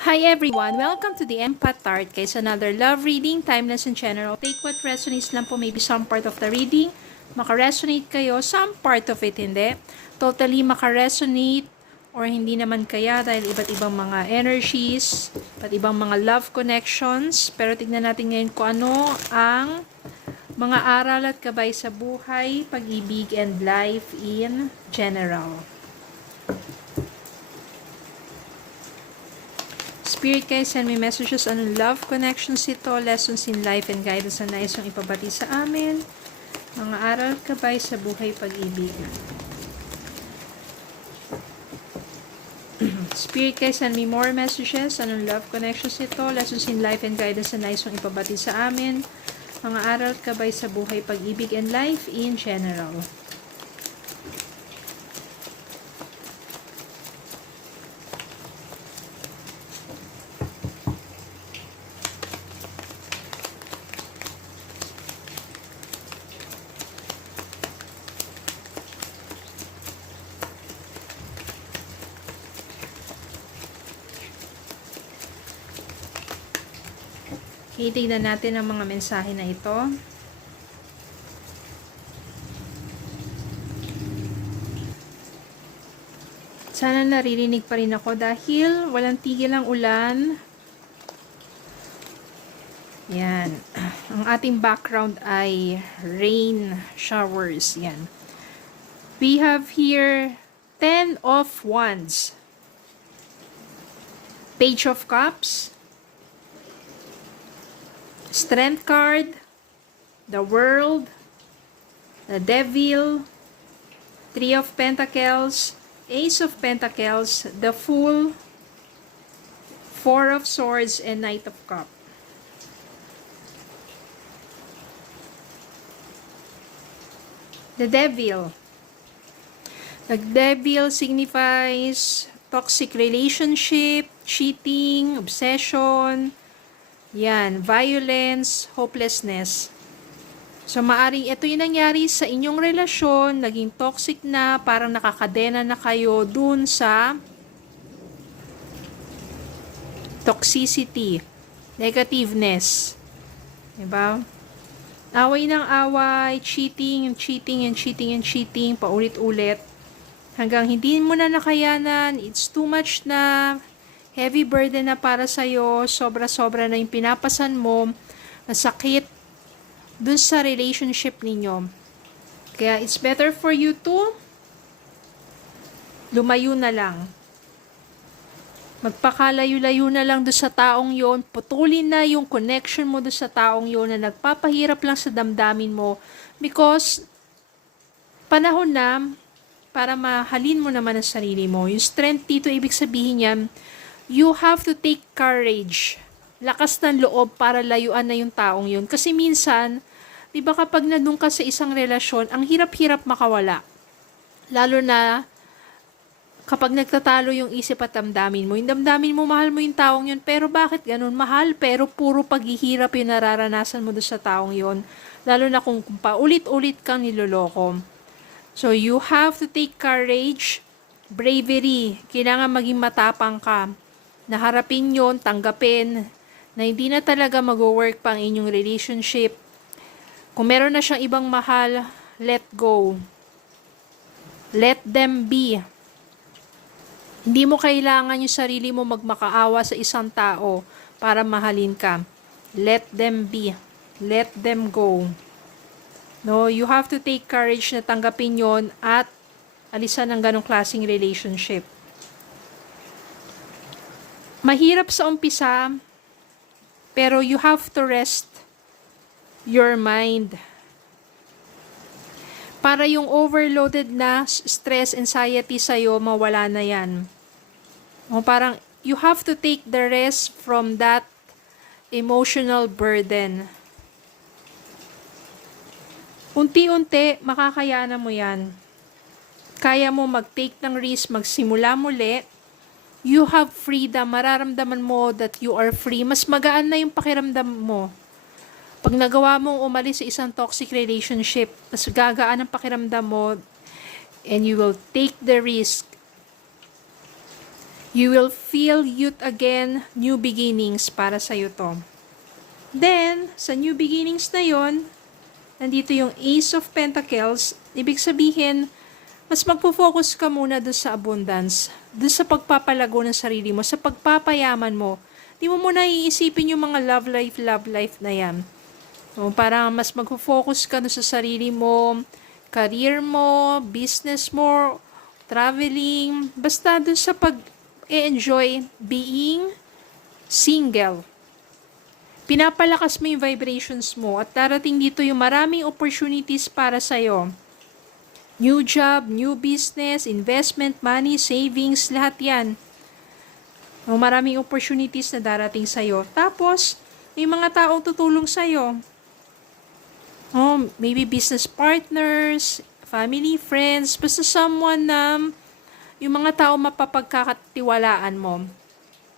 Hi everyone! Welcome to the Empath Tart. Guys, another love reading, timeless and general. Take what resonates lang po, maybe some part of the reading. Maka-resonate kayo, some part of it hindi. Totally maka-resonate or hindi naman kaya dahil iba't ibang mga energies, iba't ibang mga love connections. Pero tignan natin ngayon kung ano ang mga aral at gabay sa buhay, pag-ibig, and life in general. Spirit guys, send me messages on love connections ito, lessons in life and guidance na nais yung ipabati sa amin. Mga aral kabay sa buhay pag-ibig. Spirit guys, send me more messages on love connections ito, lessons in life and guidance na nais yung ipabati sa amin. Mga aral kabay sa buhay pag-ibig and life in general. Itignan natin ang mga mensahe na ito. Sana naririnig pa rin ako dahil walang tigil ang ulan. Yan. Ang ating background ay rain showers. Yan. We have here 10 of Wands. Page of Cups. Strength card, the World, the Devil, Three of Pentacles, Ace of Pentacles, the Fool, Four of Swords, and Knight of Cups. The Devil. The Devil signifies toxic relationship, cheating, obsession, yan, violence, hopelessness. So, maaring ito yung nangyari sa inyong relasyon, naging toxic na, parang nakakadena na kayo dun sa toxicity, negativeness. Diba? Away ng away, cheating, and cheating, and cheating, and cheating, paulit-ulit. Hanggang hindi mo na nakayanan, it's too much na, heavy burden na para sa'yo, sobra-sobra na yung pinapasan mo, masakit dun sa relationship ninyo. Kaya it's better for you to lumayo na lang. Magpakalayo-layo na lang dun sa taong yon, putulin na yung connection mo dun sa taong yon na nagpapahirap lang sa damdamin mo because panahon na para mahalin mo naman ang sarili mo. Yung strength dito, ibig sabihin yan, you have to take courage, lakas ng loob para layuan na yung taong yun. Kasi minsan, di ba kapag nandun ka sa isang relasyon, ang hirap-hirap makawala. Lalo na kapag nagtatalo yung isip at damdamin mo. Yung damdamin mo, mahal mo yung taong yun. Pero bakit ganun? Mahal, pero puro paghihirap yung nararanasan mo doon sa taong yun. Lalo na kung paulit-ulit kang niloloko. So, you have to take courage, bravery. Kailangan maging matapang ka. Naharapin yon, tanggapin, na hindi na talaga mag-work pa ang inyong relationship. Kung meron na siyang ibang mahal, let go. Let them be. Hindi mo kailangan yung sarili mo magmakaawa sa isang tao para mahalin ka. Let them be. Let them go. No, you have to take courage na tanggapin yon at alisan ng ganong klaseng relationship. Mahirap sa umpisa, pero you have to rest your mind. Para yung overloaded na stress, anxiety sa'yo, mawala na yan. O parang, you have to take the rest from that emotional burden. Unti-unti, makakayanan mo yan. Kaya mo mag-take ng risk, magsimula muli. You have freedom, mararamdaman mo that you are free. Mas magaan na yung pakiramdam mo. Pag nagawa mong umalis sa isang toxic relationship, mas gagaan ang pakiramdam mo and you will take the risk You will feel youth again, new beginnings para sa'yo to. Then, sa new beginnings na yon, nandito yung Ace of Pentacles. Ibig sabihin, mas magpo-focus ka muna doon sa abundance, doon sa pagpapalago ng sarili mo, sa pagpapayaman mo. Di mo muna iisipin yung mga love life na yan. So, parang mas magpo-focus ka doon sa sarili mo, career mo, business mo, traveling, basta doon sa pag-enjoy being single. Pinapalakas mo yung vibrations mo at darating dito yung maraming opportunities para sa'yo. New job, new business, investment, money, savings, lahat yan. Maraming opportunities na darating sa'yo. Tapos, may mga taong tutulong sa'yo. Maybe business partners, family, friends, basta someone na yung mga tao mapapagkakatiwalaan mo.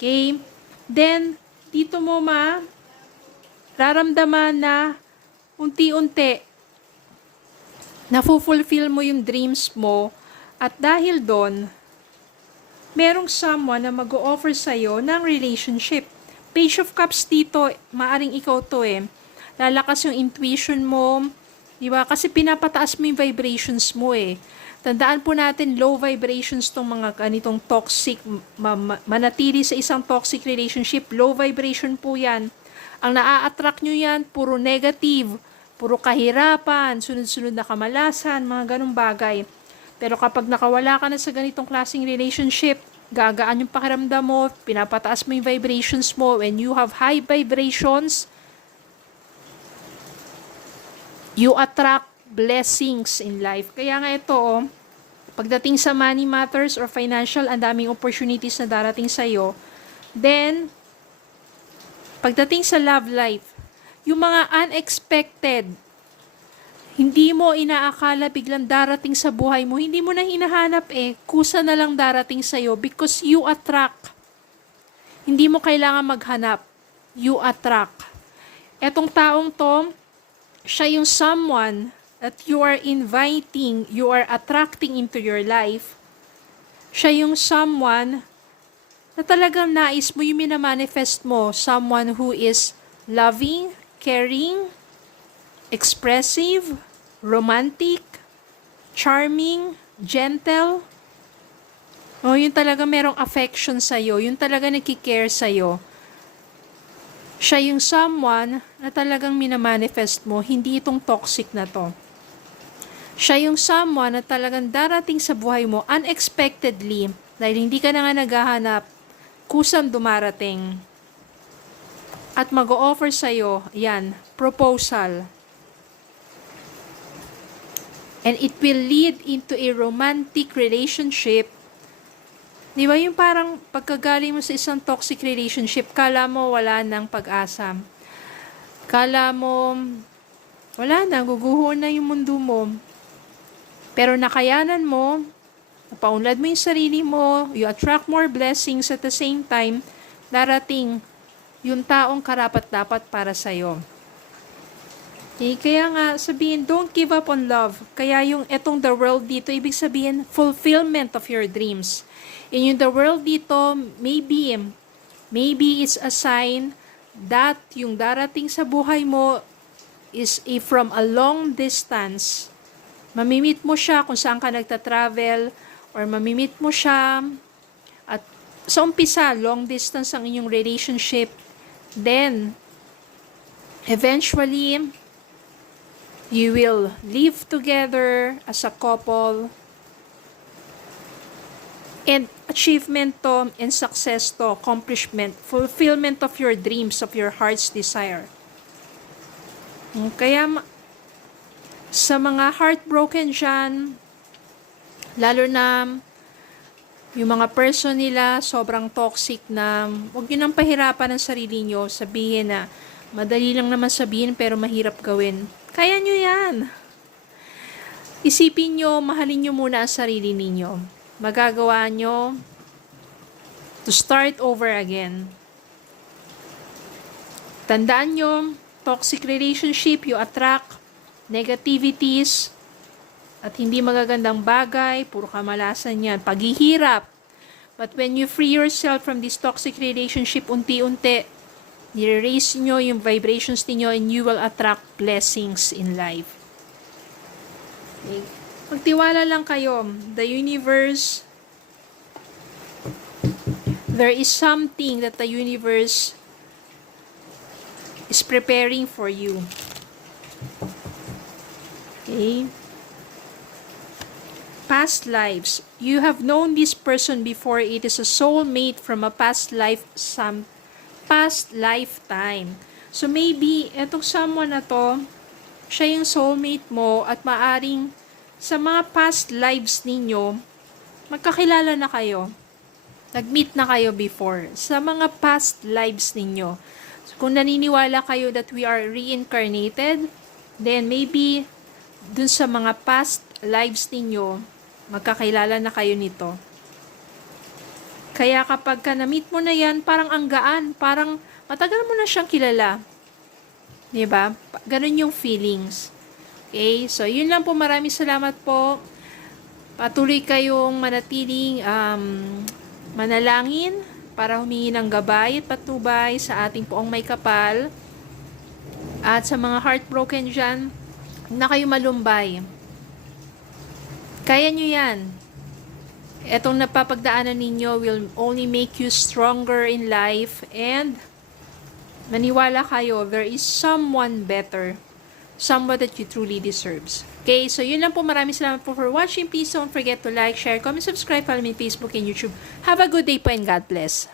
Okay? Then, dito mo raramdaman na unti-unti na-fulfill mo yung dreams mo at dahil doon, merong someone na mag-o-offer sa'yo ng relationship. Page of Cups dito, maaring ikaw to Lalakas yung intuition mo, di ba? Kasi pinapataas mo yung vibrations mo Tandaan po natin, low vibrations tong mga ganitong toxic, manatili sa isang toxic relationship, low vibration po yan. Ang naa-attract nyo yan, puro negative, puro kahirapan, sunod-sunod na kamalasan, mga ganong bagay. Pero kapag nakawala ka na sa ganitong klaseng relationship, gagaan yung pakiramdam mo, pinapataas mo yung vibrations mo, when you have high vibrations, you attract blessings in life. Kaya nga ito, pagdating sa money matters or financial, ang daming opportunities na darating sa'yo. Then, pagdating sa love life, yung mga unexpected, hindi mo inaakala biglang darating sa buhay mo, hindi mo na hinahanap kusa na lang darating sa'yo because you attract. Hindi mo kailangan maghanap. You attract. Etong taong to, siya yung someone that you are inviting, you are attracting into your life. Siya yung someone na talagang nais mo yung minamanifest mo. Someone who is loving, caring, expressive, romantic, charming, gentle. Yun talaga merong affection sa'yo. Yun talaga nakikare sa'yo. Siya yung someone na talagang minamanifest mo, hindi itong toxic na to. Siya yung someone na talagang darating sa buhay mo unexpectedly, dahil hindi ka na nga naghahanap, kusang dumarating. At mag-o-offer sa'yo, yan, proposal. And it will lead into a romantic relationship. Di ba yung parang pagkagaling mo sa isang toxic relationship, kala mo wala nang pag-asa. Kala mo, wala na, guguho na yung mundo mo. Pero nakayanan mo, napaunlad mo yung sarili mo, you attract more blessings at the same time, darating yung taong karapat-dapat para sa'yo. Okay, kaya nga sabihin, don't give up on love. Kaya yung etong the world dito, ibig sabihin, fulfillment of your dreams. And yung the world dito, maybe it's a sign that yung darating sa buhay mo is from a long distance. Mamimit mo siya kung saan ka nagta-travel, or mamimit mo siya, at sa umpisa, long distance ang inyong relationship. Then, eventually, you will live together as a couple. And achievement to, and success to, accomplishment, fulfillment of your dreams, of your heart's desire. Kaya, sa mga heartbroken dyan, lalo na yung mga person nila sobrang toxic na huwag nyo nang pahirapan ang sarili nyo, sabihin na madali lang naman sabihin pero mahirap gawin. Kaya nyo yan. Isipin nyo, mahalin nyo muna ang sarili ninyo. Magagawa nyo to start over again. Tandaan nyo, toxic relationship, you attract negativities at hindi magagandang bagay, puro kamalasan yan. Paghihirap, But when you free yourself from this toxic relationship, unti-unti, nire-raise nyo yung vibrations niyo and you will attract blessings in life. Okay. Magtiwala lang kayo. The universe, there is something that the universe is preparing for you. Okay. Past lives. You have known this person before. It is a soulmate from a past life, some past lifetime. So maybe, etong someone na to, siya yung soulmate mo at maaring sa mga past lives ninyo, magkakilala na kayo. Nag-meet na kayo before. Sa mga past lives ninyo. So, kung naniniwala kayo that we are reincarnated, then maybe dun sa mga past lives ninyo, magkakilala na kayo nito. Kaya kapag ka na-meet mo na yan, parang ang gaan, parang matagal mo na siyang kilala. Diba? Ganun yung feelings. Okay? So, yun lang po. Maraming salamat po. Patuloy kayong manatiling manalangin para humingi ng gabay at patnubay sa ating poong may kapal. At sa mga heartbroken dyan, huwag na kayo malumbay. Kaya nyo yan. Etong napapagdaanan ninyo will only make you stronger in life and maniwala kayo, there is someone better. Someone that you truly deserves. Okay, so yun lang po. Maraming salamat po for watching. Please don't forget to like, share, comment, subscribe, follow me on Facebook and YouTube. Have a good day po and God bless.